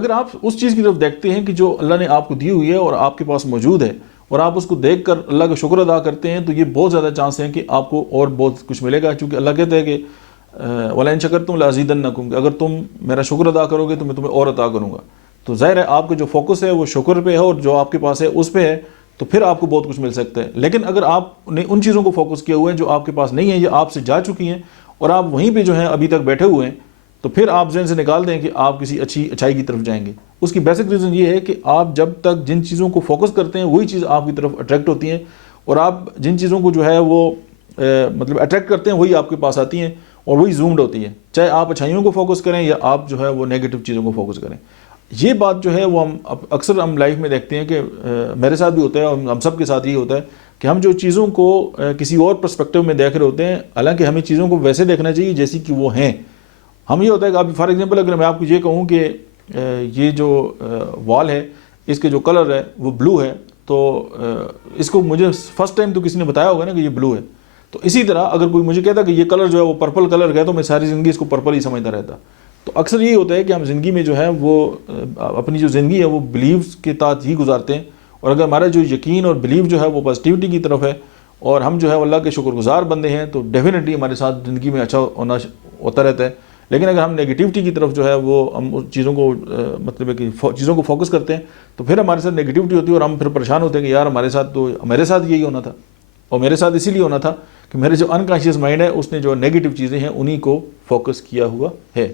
اگر آپ اس چیز کی طرف دیکھتے ہیں کہ جو اللہ نے آپ کو دی ہوئی ہے اور آپ کے پاس موجود ہے، اور آپ اس کو دیکھ کر اللہ کا شکر ادا کرتے ہیں، تو یہ بہت زیادہ چانس ہیں کہ آپ کو اور بہت کچھ ملے گا، چونکہ اللہ کہتے ہیں کہ وَلَئِن شَكَرْتُمْ لَأَزِيدَنَّكُمْ، کہ اگر تم میرا شکر ادا کرو گے تو میں تمہیں اور عطا کروں گا۔ تو ظاہر ہے آپ کا جو فوکس ہے وہ شکر پہ ہے، اور جو آپ کے پاس ہے اس پہ ہے، تو پھر آپ کو بہت کچھ مل سکتا ہے۔ لیکن اگر آپ نے ان چیزوں کو فوکس کیا ہوا ہے جو آپ کے پاس نہیں ہے یا آپ سے جا چکی ہیں، اور آپ وہیں پہ جو ہیں ابھی تک بیٹھے ہوئے ہیں، تو پھر آپ ذہن سے نکال دیں کہ آپ کسی اچھائی کی طرف جائیں گے۔ اس کی بیسک ریزن یہ ہے کہ آپ جب تک جن چیزوں کو فوکس کرتے ہیں وہی چیز آپ کی طرف اٹریکٹ ہوتی ہیں، اور آپ جن چیزوں کو جو ہے وہ مطلب اٹریکٹ کرتے ہیں وہی آپ کے پاس آتی ہیں اور وہی زومڈ ہوتی ہے، چاہے آپ اچھائیوں کو فوکس کریں یا آپ جو ہے وہ نیگیٹو چیزوں کو فوکس کریں۔ یہ بات جو ہے وہ اکثر ہم لائف میں دیکھتے ہیں کہ میرے ساتھ بھی ہوتا ہے اور ہم سب کے ساتھ یہ ہوتا ہے کہ ہم جو چیزوں کو کسی اور پرسپیکٹیو میں دیکھ رہے ہوتے ہیں، حالانکہ ہمیں چیزوں کو ویسے دیکھنا چاہیے جیسی کہ وہ ہیں۔ ہم یہ ہوتا ہے کہ اب فار ایگزامپل اگر میں آپ کو یہ کہوں کہ یہ جو وال ہے اس کے جو کلر ہے وہ بلو ہے، تو اس کو مجھے فرسٹ ٹائم تو کسی نے بتایا ہوگا نا کہ یہ بلو ہے، تو اسی طرح اگر کوئی مجھے کہتا کہ یہ کلر جو ہے وہ پرپل کلر ہے تو میں ساری زندگی اس کو پرپل ہی سمجھتا رہتا۔ تو اکثر یہی ہوتا ہے کہ ہم زندگی میں جو ہے وہ اپنی جو زندگی ہے وہ بلیوز کے تحت ہی گزارتے ہیں، اور اگر ہمارا جو یقین اور بلیو جو ہے وہ پازیٹیوٹی کی طرف ہے اور ہم جو ہے اللہ کے شکر گزار بندے ہیں، تو ڈیفینیٹلی ہمارے ساتھ زندگی میں اچھا ہوتا رہتا ہے۔ لیکن اگر ہم نیگیٹیوٹی کی طرف جو ہے وہ ہم چیزوں کو مطلب ہے کہ چیزوں کو فوکس کرتے ہیں، تو پھر ہمارے ساتھ نیگیٹیوٹی ہوتی ہے اور ہم پھر پریشان ہوتے ہیں کہ یار میرے ساتھ یہی ہونا تھا، اور میرے ساتھ اسی لیے ہونا تھا کہ میرے جو انکانشیس مائنڈ ہے اس نے جو نیگیٹو چیزیں ہیں انہی کو فوکس کیا ہوا ہے۔